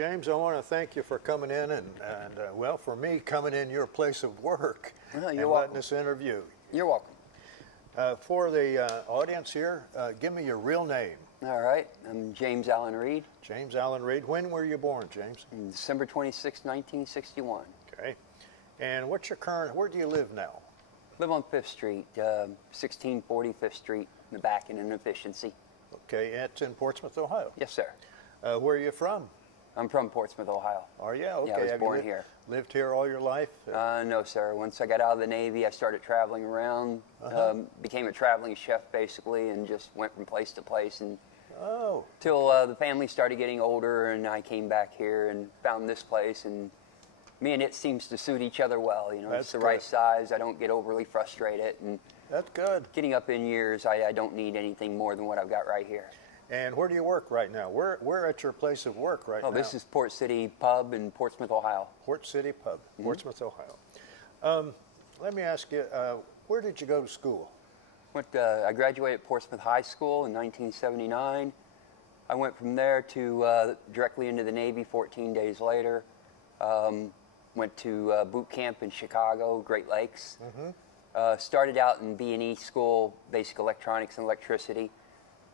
James, I want to thank you for coming in and well, for me, coming in your place of work Well, and you're letting welcome. us interview. You're welcome. For the audience here, give me your real name. All right. I'm James Allen Reed. James Allen Reed. When were you born, James? December 26, 1961. Okay. And what's your current, where do you live now? Live on 5th Street, 1640 5th Street, in the back in Inefficiency. Okay, it's in Portsmouth, Ohio. Yes, sir. Where are you from? I'm from Portsmouth, Ohio. Are you? Okay. Yeah, I was Have born you here. Lived here all your life? No, sir. Once I got out of the Navy, I started traveling around, became a traveling chef, basically, and just went from place to place. And Oh. till the family started getting older, and I came back here and found this place, and me and it seems to suit each other well. You know, That's it's the good. right size. I don't get overly frustrated, and That's good. getting up in years, I don't need anything more than what I've got right here. And where do you work right now? We're at your place of work right now. Oh, this is Port City Pub in Portsmouth, Ohio. Port City Pub, Portsmouth, Ohio. Let me ask you, where did you go to school? I graduated Portsmouth High School in 1979. I went from there to directly into the Navy 14 days later. Went to boot camp in Chicago, Great Lakes. Started out in B&E school, basic electronics and electricity.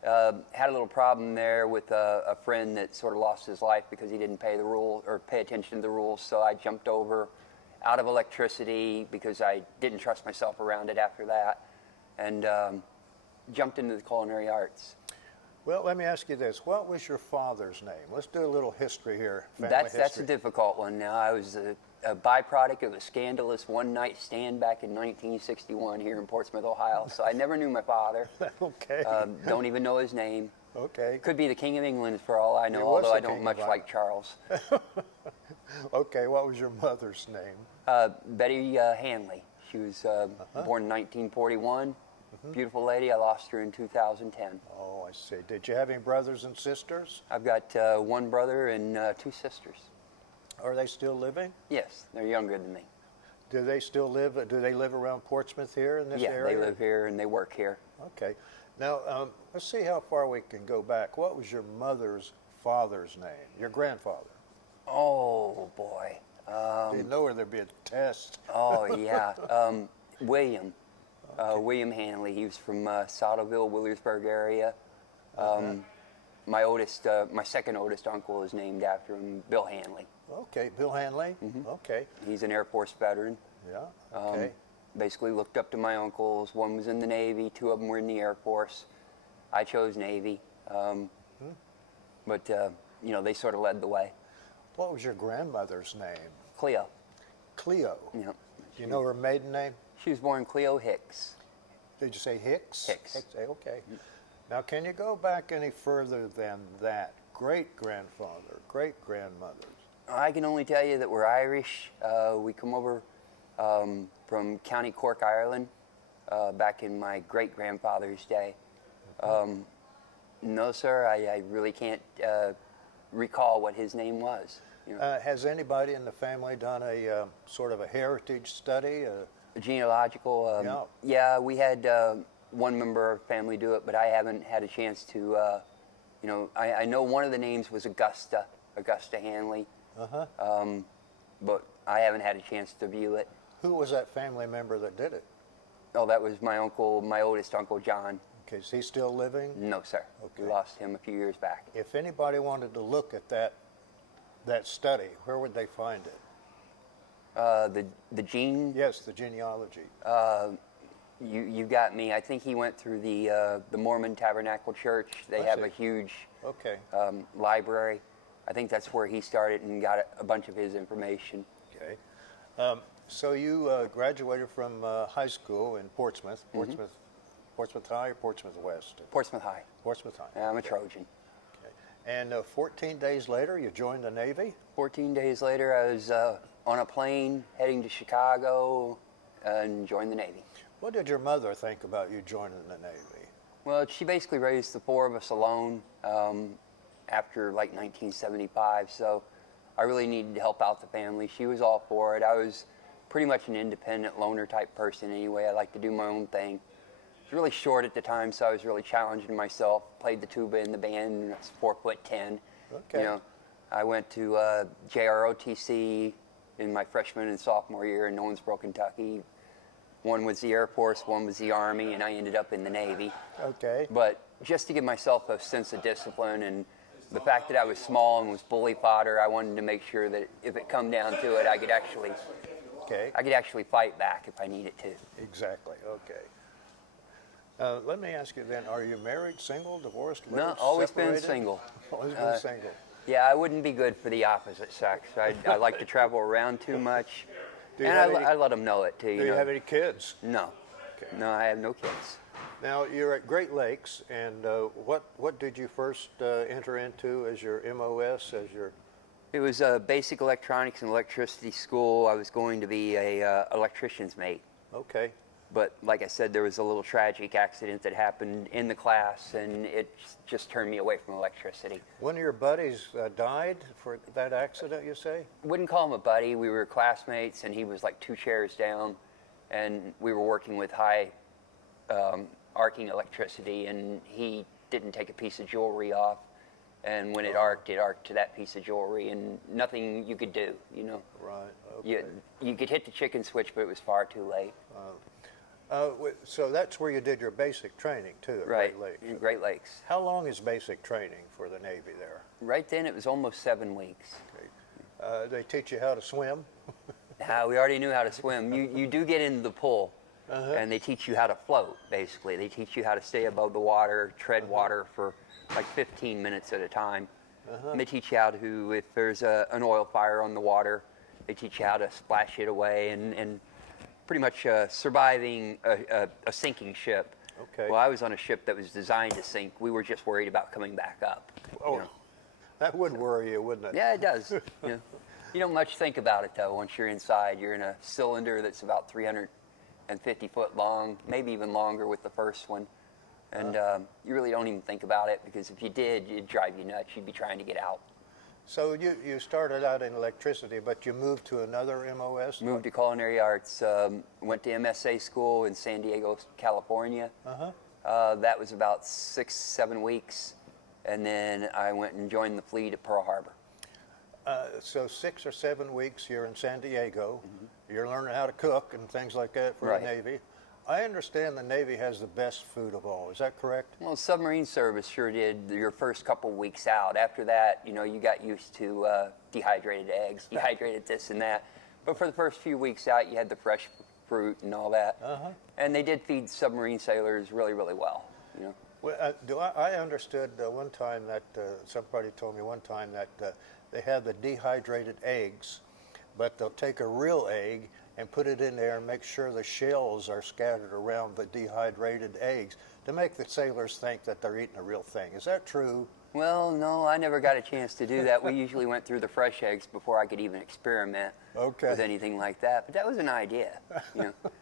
Had a little problem there with a friend that sort of lost his life because he didn't pay the rule or pay attention to the rules. So I jumped over out of electricity because I didn't trust myself around it after that, and jumped into the culinary arts. Well, let me ask you this. What was your father's name? Let's do a little history here, family That's a history. difficult one. Now, I was a byproduct of a scandalous one-night stand back in 1961 here in Portsmouth, Ohio. So I never knew my father. Okay. Don't even know his name. Okay. Could be the King of England for all I know, He was although the I don't King much of like Charles. Okay, what was your mother's name? Betty Hanley. She was born in 1941. Beautiful lady. I lost her in 2010. Oh, I see. Did you have any brothers and sisters? I've got one brother and 2 sisters. Are they still living? Yes, they're younger than me. Do they still live? Do they live around Portsmouth here in this Yeah, area? they live here and they work here. Okay. Now, let's see how far we can go back. What was your mother's father's name? Your grandfather? Oh, boy. Do you know where there'd be a test? Oh, yeah. William. William Hanley. He was from Southerville, Willersburg area. My second oldest uncle is named after him, Bill Hanley. Okay, Bill Hanley? Okay. He's an Air Force veteran. Yeah, okay. Basically looked up to my uncles. One was in the Navy, 2 of them were in the Air Force. I chose Navy. But, you know, they sort of led the way. What was your grandmother's name? Cleo. Cleo. You know, Do you know her maiden name? she was born Cleo Hicks. Did you say Hicks? Hicks. Okay. Now, can you go back any further than that? Great-grandfather, great-grandmothers. I can only tell you that we're Irish. We come over from County Cork, Ireland, back in my great-grandfather's day. No, sir, I really can't recall what his name was. You know, Has anybody in the family done a sort of a heritage study? genealogical. Yeah, we had one member of our family do it, but I haven't had a chance to. You know, I know one of the names was Augusta Hanley. But I haven't had a chance to view it. Who was that family member that did it? Oh, that was my uncle, my oldest uncle, John. Okay, is he still living? No, sir. Okay. We lost him a few years back. If anybody wanted to look at that study, where would they find it? The gene. Yes, the genealogy. You got me. I think he went through the Mormon Tabernacle Church. They have a huge Okay. library. I think that's where he started and got a bunch of his information. Okay. So you graduated from high school in Portsmouth. Portsmouth High or Portsmouth West? Portsmouth High. Portsmouth High. I'm a Okay. Trojan. Okay. And 14 days later, you joined the Navy? 14 days later, I was on a plane heading to Chicago and joined the Navy. What did your mother think about you joining the Navy? Well, she basically raised the 4 of us alone after like 1975, so I really needed to help out the family. She was all for it. I was pretty much an independent loner type person anyway. I like to do my own thing. I was really short at the time, so I was really challenging myself. Played the tuba in the band, and I was 4'10". Okay. You know, I went to JROTC in my freshman and sophomore year in Owensboro, Kentucky. One was the Air Force, one was the Army, and I ended up in the Navy. Okay. But just to give myself a sense of discipline and the fact that I was small and was bully fodder, I wanted to make sure that if it come down to it, I could actually fight back if I needed to. Exactly. Okay. Let me ask you then, are you married, single, divorced, lived, No, always been separated? single. Always been single. Yeah, I wouldn't be good for the opposite sex. I like to travel around too much. Do you And have any- I let them know it too. Do you have any kids? No. Okay. No, I have no kids. Now, you're at Great Lakes, and what did you first enter into as your MOS, as your... It was a basic electronics and electricity school. I was going to be a electrician's mate. Okay. But like I said, there was a little tragic accident that happened in the class, and it just turned me away from electricity. One of your buddies died for that accident, you say? Wouldn't call him a buddy. We were classmates, and he was like 2 chairs down, and we were working with high arcing electricity, and he didn't take a piece of jewelry off. And when it arced to that piece of jewelry, and nothing you could do, you know. Right, okay. You could hit the chicken switch, but it was far too late. So that's where you did your basic training, too, at Right, Great Lakes. in Great Lakes. How long is basic training for the Navy there? Right then, it was almost 7 weeks. Okay. They teach you how to swim? We already knew how to swim. You do get into the pool, and they teach you how to float, basically. They teach you how to stay above the water, tread water for like 15 minutes at a time. And they teach you how to, if there's an oil fire on the water, they teach you how to splash it away and pretty much surviving a sinking ship. Okay. Well, I was on a ship that was designed to sink. We were just worried about coming back up. Oh, you know. that would worry you, wouldn't it? Yeah, it does. You don't much think about it, though, once you're inside. You're in a cylinder that's about 350 foot long, maybe even longer with the first one. And you really don't even think about it, because if you did, it'd drive you nuts. You'd be trying to get out. So you started out in electricity, but you moved to another MOS? Moved to Culinary Arts, went to MSA school in San Diego, California. That was about 6-7 weeks. And then I went and joined the fleet at Pearl Harbor. So 6 or 7 weeks you're in San Diego. You're learning how to cook and things like that for Right. the Navy. I understand the Navy has the best food of all. Is that correct? Well, submarine service sure did your first couple weeks out. After that, you got used to dehydrated eggs, dehydrated this and that. But for the first few weeks out, you had the fresh fruit and all that. And they did feed submarine sailors really, really well. Well, I understood one time that somebody told me one time that they have the dehydrated eggs, but they'll take a real egg and put it in there and make sure the shells are scattered around the dehydrated eggs to make the sailors think that they're eating a real thing. Is that true? Well, no, I never got a chance to do that. We usually went through the fresh eggs before I could even experiment with anything like that. But that was an idea.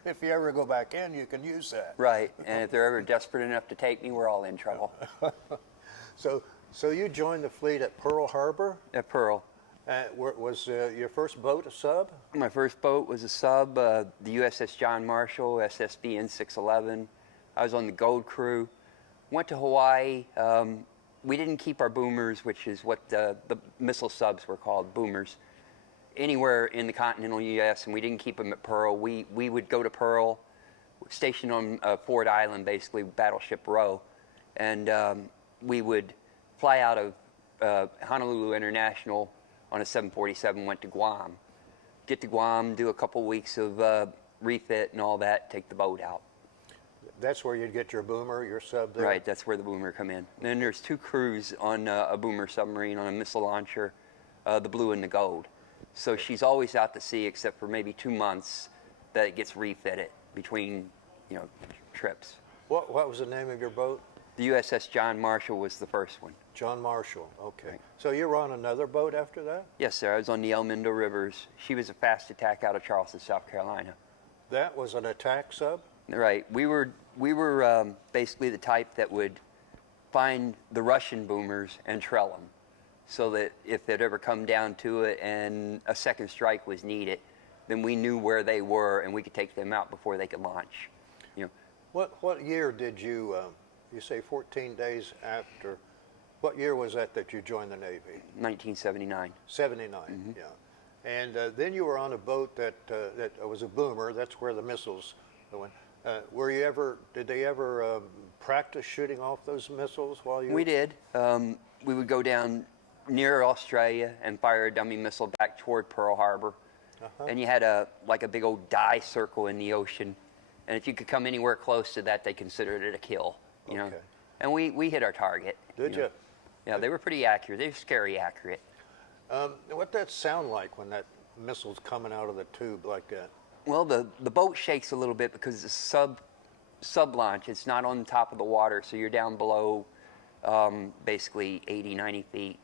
If you ever go back in, you can use that. Right, and if they're ever desperate enough to take me, we're all in trouble. So you joined the fleet at Pearl Harbor? At Pearl. Was your first boat a sub? My first boat was a sub, the USS John Marshall, SSB N611. I was on the Gold crew. Went to Hawaii. We didn't keep our boomers, which is what the missile subs were called, boomers, anywhere in the continental U.S., and we didn't keep them at Pearl. We would go to Pearl, stationed on Ford Island, basically, Battleship Row, and we would fly out of Honolulu International on a 747, went to Guam. Get to Guam, do a couple weeks of refit and all that, take the boat out. That's where you'd get your boomer, your sub there? Right, that's where the boomer come in. And then there's 2 crews on a boomer submarine on a missile launcher, the blue and the gold. So she's always out to sea except for maybe 2 months that it gets refitted between, trips. What was the name of your boat? The USS John Marshall was the first one. John Marshall, okay. Right. So you were on another boat after that? Yes, sir. I was on the El Mendo Rivers. She was a fast attack out of Charleston, South Carolina. That was an attack sub? Right. We were basically the type that would find the Russian boomers and trail them, so that if it ever come down to it and a second strike was needed, then we knew where they were and we could take them out before they could launch. What year did you say 14 days after What year was that you joined the Navy? 1979. 79, yeah. And then you were on a boat that was a boomer. That's where the missiles went. Did they ever practice shooting off those missiles while you? We did. We would go down near Australia and fire a dummy missile back toward Pearl Harbor. And you had a big old die circle in the ocean. And if you could come anywhere close to that, they considered it a kill, you know. And we hit our target. Did you? Yeah, they were pretty accurate. They were scary accurate. What that sound like when that missile's coming out of the tube like that? Well, the boat shakes a little bit because it's sub launch. It's not on top of the water, so you're down below basically 80, 90 feet.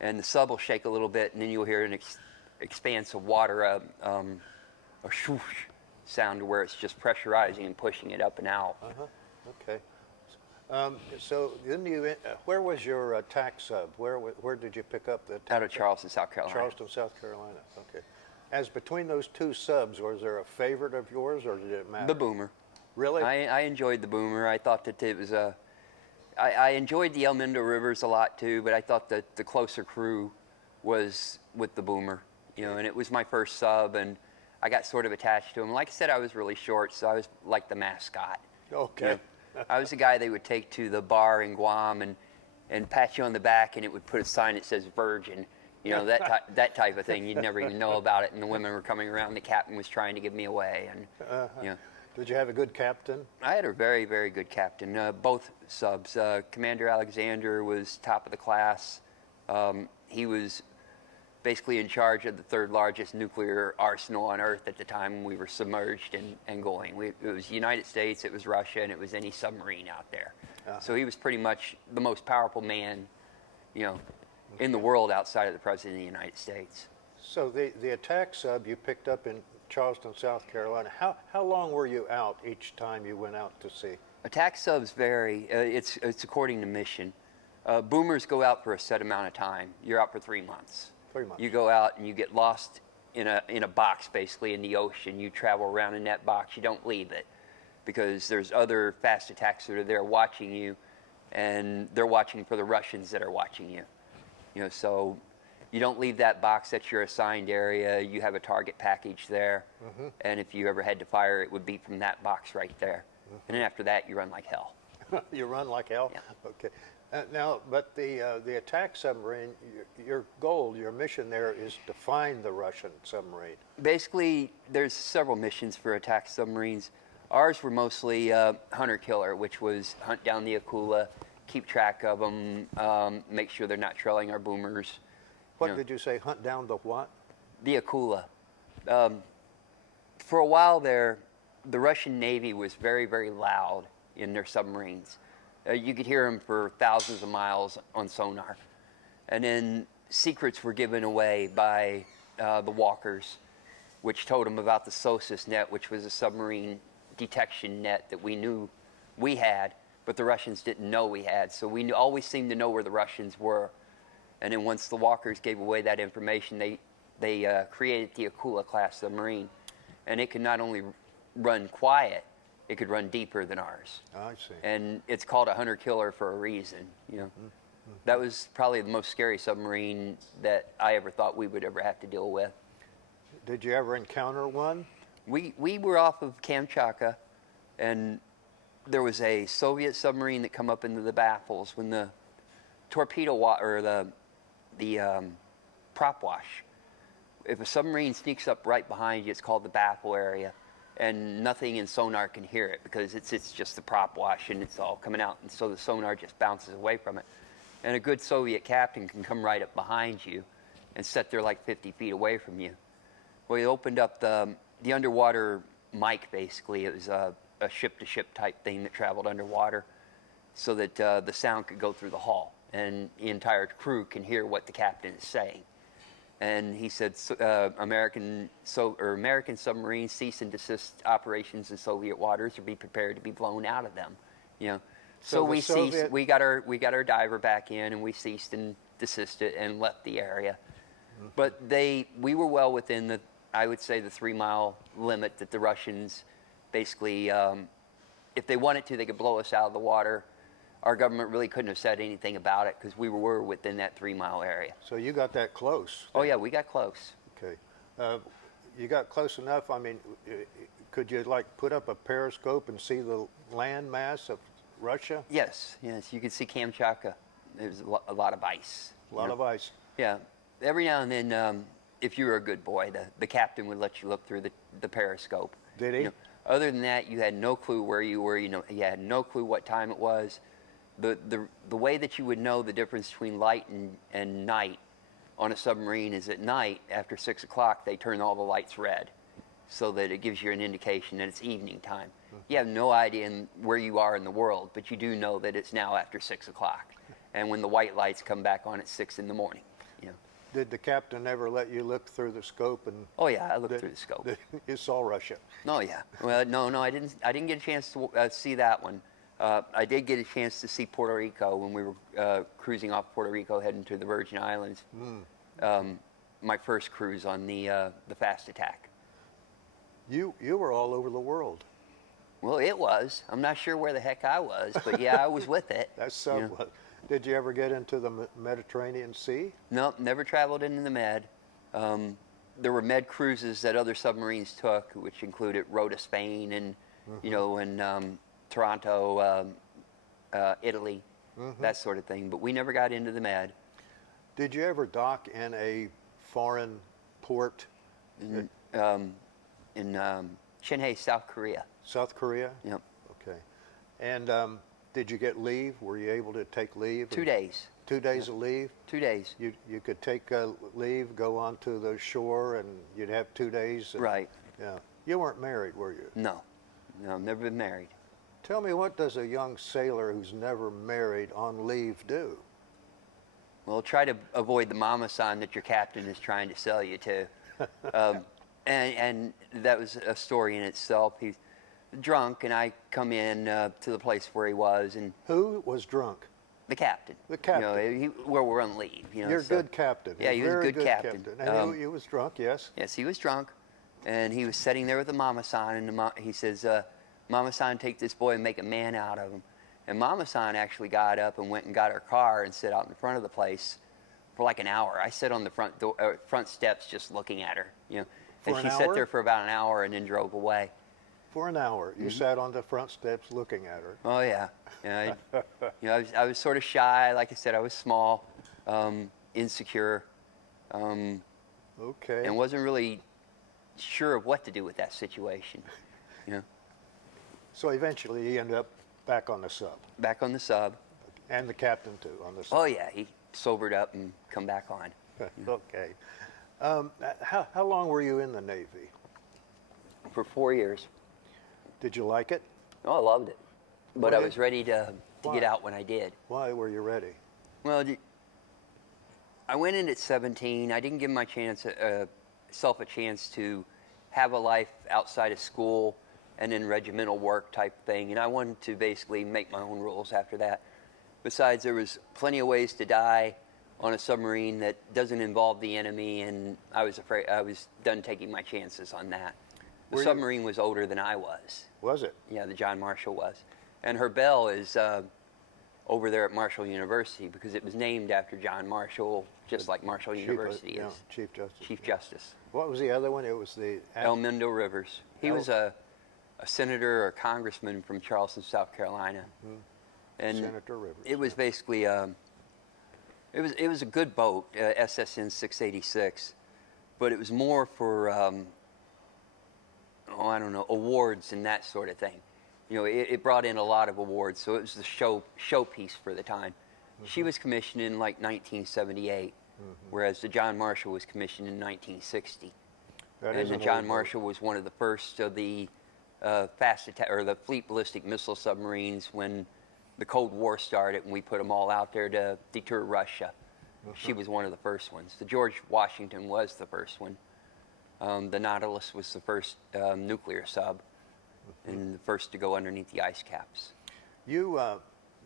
And the sub will shake a little bit, and then you'll hear an expanse of water, a swoosh sound where it's just pressurizing and pushing it up and out. Okay. So then where was your attack sub? Where did you pick up the? Out of Charleston, South Carolina. Charleston, South Carolina. Okay. As between those two subs, was there a favorite of yours, or did it matter? The boomer. Really? I enjoyed the boomer. I thought that it was I enjoyed the El Mendo Rivers a lot too, but I thought that the closer crew was with the boomer, you know, and it was my first sub, and I got sort of attached to him. Like I said, I was really short, so I was like the mascot. Okay. You know, I was the guy they would take to the bar in Guam and pat you on the back, and it would put a sign that says Virgin. You know, that type of thing. You'd never even know about it, and the women were coming around. The captain was trying to give me away, and you know. Did you have a good captain? I had a very, very good captain. Both subs. Commander Alexander was top of the class. He was basically in charge of the third largest nuclear arsenal on Earth at the time when we were submerged and going. It was the United States, it was Russia, and it was any submarine out there. So he was pretty much the most powerful man, you know, in the world outside of the President of the United States. So the attack sub you picked up in Charleston, South Carolina, how long were you out each time you went out to sea? Attack subs vary. It's according to mission. Boomers go out for a set amount of time. You're out for 3 months. 3 months. You go out and you get lost in a box, basically in the ocean. You travel around in that box. You don't leave it because there's other fast attacks that are there watching you, and they're watching for the Russians that are watching you. You know, so you don't leave that box. That's your assigned area. You have a target package there, and if you ever had to fire, it would be from that box right there. And then after that, you run like hell. You run like hell? Yeah. Okay. Now, but the attack submarine, your goal, your mission there is to find the Russian submarine. Basically, there's several missions for attack submarines. Ours were mostly hunter-killer, which was hunt down the Akula, keep track of them, make sure they're not trailing our boomers. What did you say, hunt down the what? The Akula. For a while there, the Russian Navy was very, very loud in their submarines. You could hear them for thousands of miles on sonar. And then secrets were given away by the walkers, which told them about the SOSUS net, which was a submarine detection net that we knew we had, but the Russians didn't know we had. So we always seemed to know where the Russians were. And then once the walkers gave away that information, they created the Akula class submarine. And it could not only run quiet, it could run deeper than ours. I see. And it's called a hunter-killer for a reason, you know. That was probably the most scary submarine that I ever thought we would ever have to deal with. Did you ever encounter one? We were off of Kamchatka, and there was a Soviet submarine that come up into the baffles when the torpedo or the prop wash. If a submarine sneaks up right behind you, it's called the baffle area, and nothing in sonar can hear it because it's just the prop wash and it's all coming out, and so the sonar just bounces away from it. And a good Soviet captain can come right up behind you and sit there like 50 feet away from you. Well, he opened up the underwater mic, basically. It was a ship-to-ship type thing that traveled underwater so that the sound could go through the hull and the entire crew can hear what the captain is saying. And he said, American submarines cease and desist operations in Soviet waters or be prepared to be blown out of them. You know, so we ceased. We got our diver back in, and we ceased and desisted and left the area. But we were well within I would say the 3-mile limit that the Russians basically, if they wanted to, they could blow us out of the water. our government really couldn't have said anything about it because we were within that 3-mile area. So you got that close. Oh yeah, we got close. Okay. You got close enough. I mean, could you like put up a periscope and see the land mass of Russia? Yes, yes, you could see Kamchatka. There's a lot of ice. A lot of ice. Yeah, every now and then, if you were a good boy, the captain would let you look through the periscope. Did he? Other than that, you had no clue where you were. You had no clue what time it was. The way that you would know the difference between light and night on a submarine is at night, after 6 o'clock, they turn all the lights red so that it gives you an indication that it's evening time. You have no idea where you are in the world, but you do know that it's now after 6 o'clock. And when the white lights come back on at 6 in the morning. Did the captain ever let you look through the scope and? Oh yeah, I looked through the scope. You saw Russia. Oh yeah. Well, no, I didn't get a chance to see that one. I did get a chance to see Puerto Rico when we were cruising off Puerto Rico, heading to the Virgin Islands. My first cruise on the Fast Attack. You were all over the world. Well, it was. I'm not sure where the heck I was, but yeah, I was with it. That's somewhat. Did you ever get into the Mediterranean Sea? No, never traveled into the Med. There were Med cruises that other submarines took, which included Rota, Spain, and and Toronto, Italy, that sort of thing. But we never got into the Med. Did you ever dock in a foreign port? In Shinhae, South Korea. South Korea? Yep. Okay. And did you get leave? Were you able to take leave? 2 days. 2 days of leave? 2 days. You could take leave, go onto the shore, and you'd have 2 days. Right. Yeah. You weren't married, were you? No, I've never been married. Tell me, what does a young sailor who's never married on leave do? Well, try to avoid the mama san that your captain is trying to sell you to. And that was a story in itself. He's drunk, and I come in to the place where he was, and Who was drunk? the captain. The captain. We're on leave. You're a good captain. Yeah, he was a Very good captain. And he was drunk, yes? Yes, he was drunk, and he was sitting there with the mama san, and he says, "Mama san, take this boy and make a man out of him." And mama san actually got up and went and got her car and sat out in the front of the place for like an hour. I sat on the front steps just looking at her, For and an she hour? sat there for about an hour and then drove away. For an hour. You sat on the front steps looking at her. Oh yeah, I was sort of shy. Like I said, I was small, insecure, Okay. and wasn't really sure of what to do with that situation. So eventually you ended up back on the sub. Back on the sub. And the captain too, on the sub. Oh yeah, he sobered up and come back on. Okay. How long were you in the Navy? For 4 years. Did you like it? Oh, I loved it, but I Why? was ready to Why? get out when I did. Why were you ready? Well, I went in at 17. I didn't give myself a chance to have a life outside of school and in regimental work type thing, and I wanted to basically make my own rules after that. Besides, there was plenty of ways to die on a submarine that doesn't involve the enemy, and I was afraid. I was done taking my chances on that. The Were you- submarine was older than I was. Was it? Yeah, the John Marshall was. And her bell is over there at Marshall University because it was named after John Marshall, just like Marshall University Yeah, is. Chief Justice. Chief Justice. What was the other one? It was the... Elmendo Rivers. He was a senator or congressman from Charleston, South Carolina. And Senator Rivers. it was basically, it was a good boat, SSN 686, but it was more for, I don't know, awards and that sort of thing. It brought in a lot of awards, so it was the showpiece for the time. She was commissioned in like 1978, whereas the John Marshall was commissioned in 1960. That And is the an John old boat. Marshall was one of the first of the fast attack or the fleet ballistic missile submarines when the Cold War started, and we put them all out there to deter Russia. She was one of the first ones. The George Washington was the first one. The Nautilus was the first nuclear sub, and the first to go underneath the ice caps. You,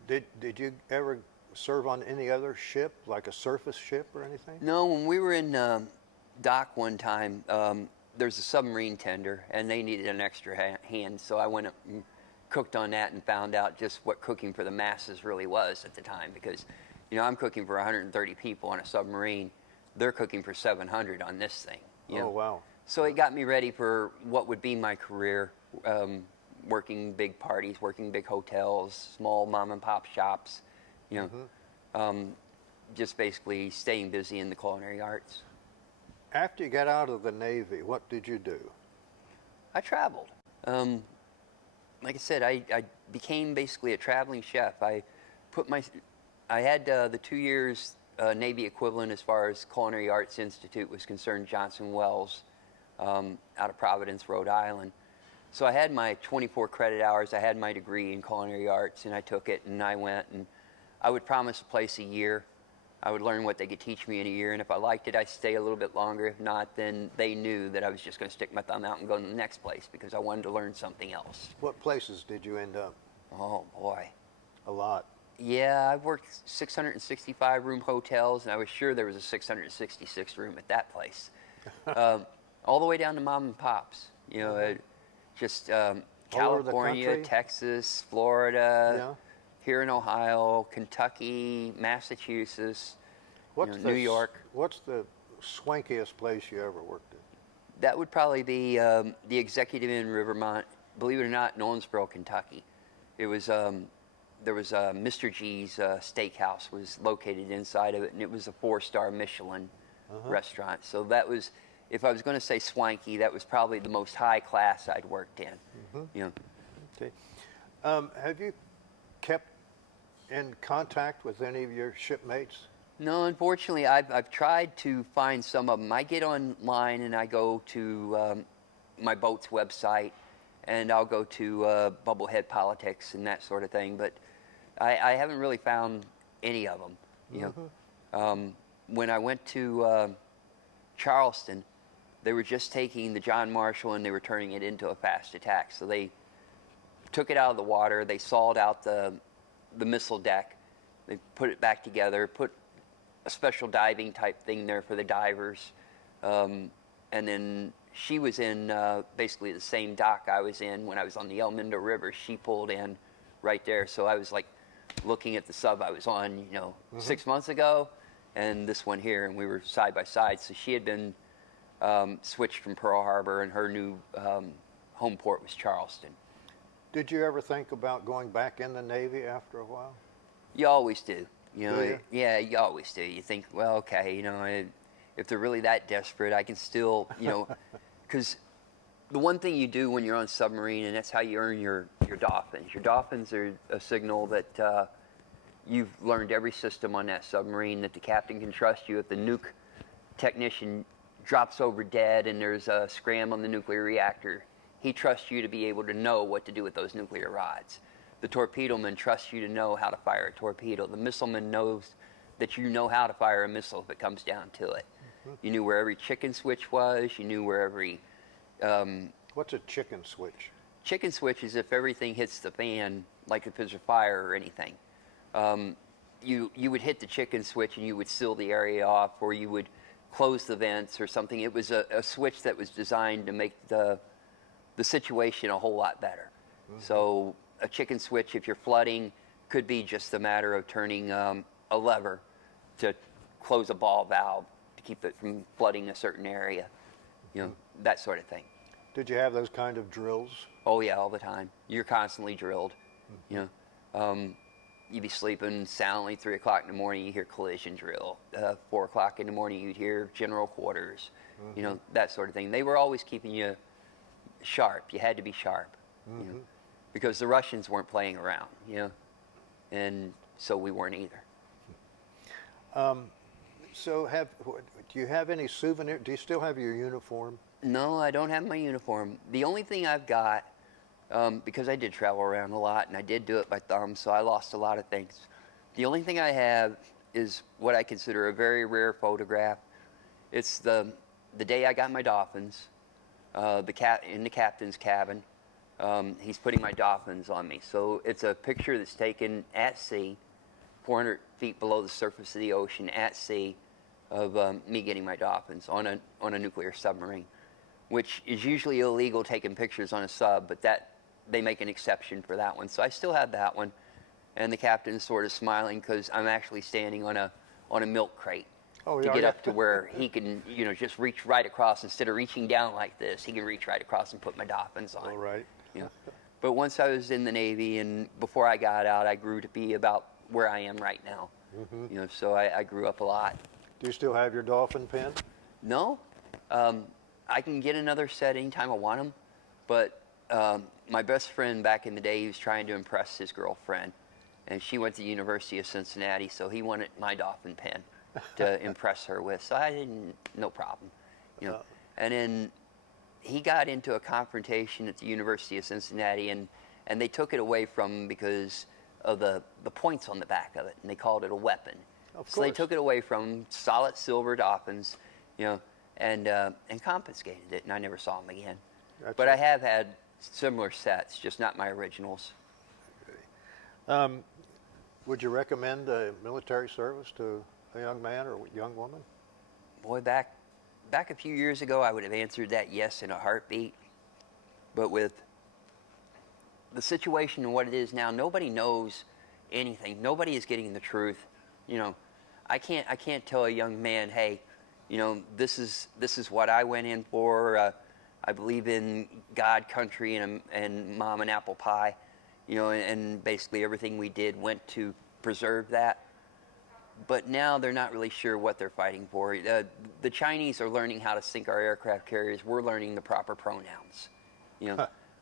did you ever serve on any other ship, like a surface ship or anything? No, when we were in dock one time, there's a submarine tender, and they needed an extra hand, so I went up and cooked on that and found out just what cooking for the masses really was at the time. Because, you know, I'm cooking for 130 people on a submarine. They're cooking for 700 on this thing. You know? Oh, wow. So it got me ready for what would be my career, working big parties, working big hotels, small mom and pop shops, you know, just basically staying busy in the culinary arts. After you got out of the Navy, what did you do? I traveled. Like I said, I became basically a traveling chef. I had the 2 years Navy equivalent as far as Culinary Arts Institute was concerned, Johnson Wells, out of Providence, Rhode Island. So I had my 24 credit hours. I had my degree in culinary arts, and I took it, and I went, and I would promise a place a year. I would learn what they could teach me in a year, and if I liked it, I'd stay a little bit longer. If not, then they knew that I was just going to stick my thumb out and go to the next place because I wanted to learn something else. What places did you end up? Oh, boy. A lot. Yeah, I've worked 665 room hotels, and I was sure there was a 666 room at that place. All the way down to mom and pops, you know, just All over the California, country? Texas, Florida, Yeah. here in Ohio, Kentucky, Massachusetts, New York. What's the swankiest place you ever worked in? That would probably be the Executive Inn Rivermont, believe it or not, in Owensboro, Kentucky. It was, there was Mr. G's Steakhouse was located inside of it, and it was a 4-star Michelin restaurant. So that was, if I was going to say swanky, that was probably the most high class I'd worked in. You know. Okay. Have you kept in contact with any of your shipmates? No, unfortunately, I've tried to find some of them. I get online and I go to my boat's website, and I'll go to Bubblehead Politics and that sort of thing. But I haven't really found any of them. You know, when I went to Charleston, they were just taking the John Marshall and they were turning it into a fast attack. So they took it out of the water. They sawed out the missile deck. They put it back together, put a special diving type thing there for the divers. And then she was in basically the same dock I was in when I was on the El Mindo River. She pulled in right there. So I was like looking at the sub I was on, you know, 6 months ago and this one here, and we were side by side. So she had been switched from Pearl Harbor, and her new home port was Charleston. Did you ever think about going back in the Navy after a while? You always do. You know, Do you? yeah, you always do. You think, well, okay, you know, if they're really that desperate, I can still, you know, because the one thing you do when you're on submarine, and that's how you earn your dolphins. Your dolphins are a signal that you've learned every system on that submarine, that the captain can trust you. If the nuke technician drops over dead and there's a scram on the nuclear reactor, he trusts you to be able to know what to do with those nuclear rods. The torpedo man trusts you to know how to fire a torpedo. The missile man knows that you know how to fire a missile if it comes down to it. You knew where every chicken switch was. You knew where every... What's a chicken switch? Chicken switch is if everything hits the fan, like if there's a fire or anything. You would hit the chicken switch and you would seal the area off, or you would close the vents or something. It was a switch that was designed to make the situation a whole lot better. So a chicken switch, if you're flooding, could be just a matter of turning a lever to close a ball valve to keep it from flooding a certain area, you know, that sort of thing. Did you have those kind of drills? Oh yeah, all the time. You're constantly drilled. You know, you'd be sleeping soundly, 3 o'clock in the morning, you hear collision drill. 4 o'clock in the morning, you'd hear general quarters. You know, that sort of thing. They were always keeping you sharp. You had to be sharp, you know, because the Russians weren't playing around, you know, and so we weren't either. So do you have any souvenir? Do you still have your uniform? No, I don't have my uniform. The only thing I've got, because I did travel around a lot and I did do it by thumb, so I lost a lot of things. The only thing I have is what I consider a very rare photograph. It's the day I got my dolphins, in the captain's cabin. He's putting my dolphins on me. So it's a picture that's taken at sea, 400 feet below the surface of the ocean at sea, of me getting my dolphins on a nuclear submarine, which is usually illegal taking pictures on a sub, but they make an exception for that one. So I still have that one, and the captain's sort of smiling because I'm actually standing on a milk crate Oh, to yeah, get yeah. up to where he can, just reach right across. Instead of reaching down like this, he can reach right across and put my dolphins on. All right. You know. But once I was in the Navy and before I got out, I grew to be about where I am right now. So I grew up a lot. Do you still have your dolphin pen? No, I can get another set anytime I want them, but my best friend back in the day, he was trying to impress his girlfriend, and she went to the University of Cincinnati, so he wanted my dolphin pen to impress her with. So I didn't, no problem, And then he got into a confrontation at the University of Cincinnati, and they took it away from him because of the points on the back of it, and they called it a weapon. So they took it away from him, solid silver dolphins, and confiscated it, and I never saw him again. But I have had similar sets, just not my originals. Would you recommend military service to a young man or a young woman? Boy, back a few years ago, I would have answered that yes in a heartbeat. But with the situation and what it is now, nobody knows anything. Nobody is getting the truth. I can't tell a young man, hey, this is what I went in for. I believe in God, country, and mom and apple pie. And basically everything we did went to preserve that. But now they're not really sure what they're fighting for. The Chinese are learning how to sink our aircraft carriers. We're learning the proper pronouns.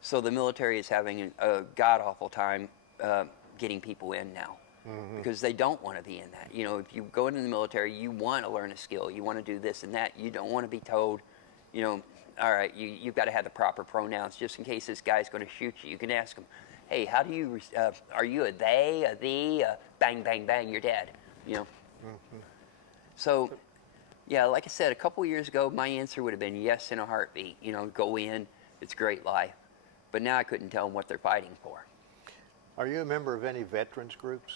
So the military is having a god-awful time getting people in now. Because they don't want to be in that. If you go into the military, you want to learn a skill. You want to do this and that. You don't want to be told, all right, you've got to have the proper pronouns just in case this guy's going to shoot you. You can ask him, hey, how do you, are you a they, a thee, bang, bang, bang, you're dead. So, yeah, like I said, a couple years ago, my answer would have been yes in a heartbeat. Go in, it's a great life. But now I couldn't tell them what they're fighting for. Are you a member of any veterans groups?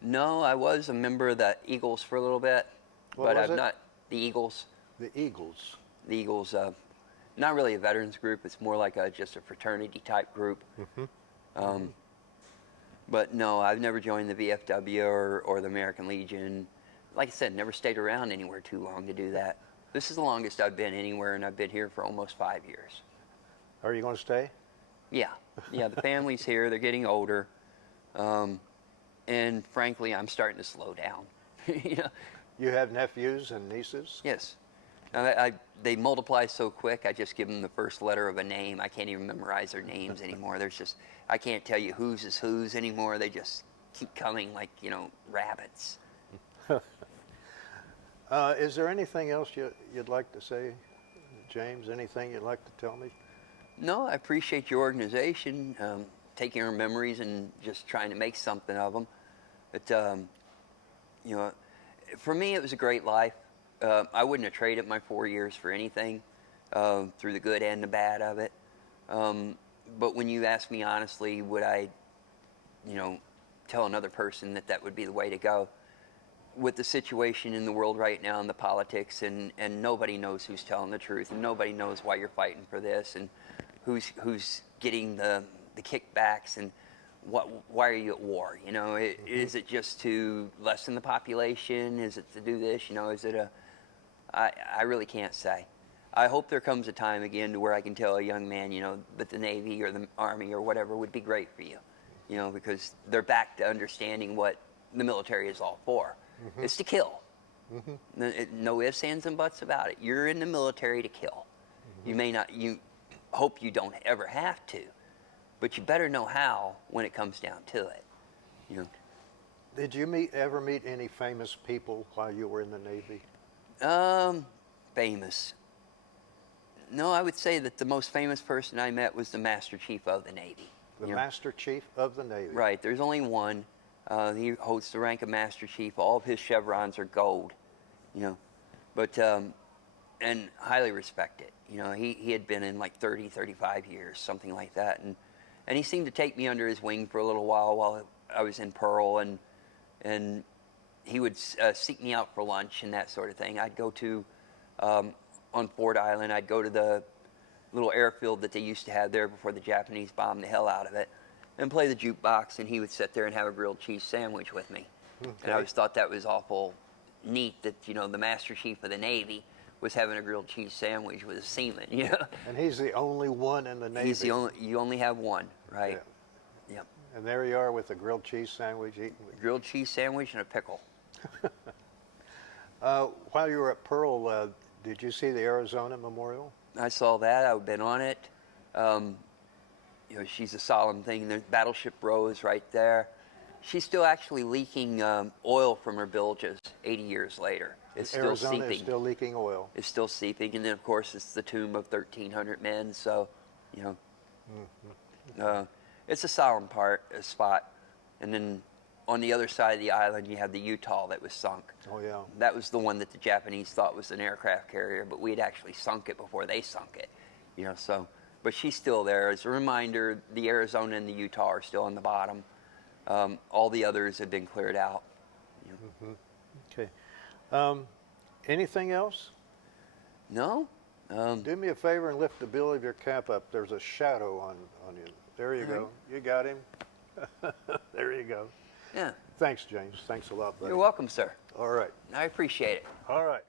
No, I was a member of the Eagles for a little bit, What but was I'm it? not the Eagles. The Eagles. The Eagles, not really a veterans group. It's more like just a fraternity type group. But no, I've never joined the VFW or the American Legion. Like I said, never stayed around anywhere too long to do that. This is the longest I've been anywhere, and I've been here for almost 5 years. Are you going to stay? Yeah, the family's here. They're getting older. And frankly, I'm starting to slow down. You have nephews and nieces? Yes. They multiply so quick, I just give them the first letter of a name. I can't even memorize their names anymore. I can't tell you whose is whose anymore. They just keep coming like, rabbits. Is there anything else you'd like to say, James? Anything you'd like to tell me? No, I appreciate your organization, taking our memories and just trying to make something of them. But, for me, it was a great life. I wouldn't have traded my 4 years for anything, through the good and the bad of it. But when you ask me honestly, would I, tell another person that would be the way to go? With the situation in the world right now and the politics, and nobody knows who's telling the truth, and nobody knows why you're fighting for this, and who's getting the kickbacks, and why are you at war? Is it just to lessen the population? Is it to do this? Is it I really can't say. I hope there comes a time again to where I can tell a young man, that the Navy or the Army or whatever would be great for you, because they're back to understanding what the military is all for. It's to kill. No ifs, ands, and buts about it. You're in the military to kill. You hope you don't ever have to, but you better know how when it comes down to it. Did you ever meet any famous people while you were in the Navy? Famous. No, I would say that the most famous person I met was the Master Chief of the Navy. The Master Chief of the Navy. Right. There's only one. He holds the rank of Master Chief. All of his chevrons are gold. But and highly respect it. He had been in like 30, 35 years, something like that, and he seemed to take me under his wing for a little while I was in Pearl, and he would seek me out for lunch and that sort of thing. I'd go to on Ford Island. I'd go to little airfield that they used to have there before the Japanese bombed the hell out of it, and play the jukebox, and he would sit there and have a grilled cheese sandwich with me. Okay. And I always thought that was awful neat that, you know, the Master Chief of the Navy was having a grilled cheese sandwich with a seaman, you know. And he's the only one in the Navy. He's the only, you only have one, right? Yeah. Yep. And there you are with a grilled cheese sandwich eating. Grilled cheese sandwich and a pickle. While you were at Pearl, did you see the Arizona Memorial? I saw that. I've been on it. You know, she's a solemn thing. The Battleship Rose right there. She's still actually leaking oil from her bilges 80 years later. It's still Arizona seeping. is still leaking oil. It's still seeping. And then, of course, it's the tomb of 1,300 men. So, you know, it's a solemn spot. And then on the other side of the island, you have the Utah that was sunk. Oh, yeah. That was the one that the Japanese thought was an aircraft carrier, but we had actually sunk it before they sunk it. You know, so, but she's still there. As a reminder, the Arizona and the Utah are still on the bottom. All the others have been cleared out. You know. Okay. Anything else? No? Do me a favor and lift the bill of your cap up. There's a shadow on you. There you go. You got him. There you go. Yeah. Thanks, James. Thanks a lot, buddy. You're welcome, sir. All right. I appreciate it. All right.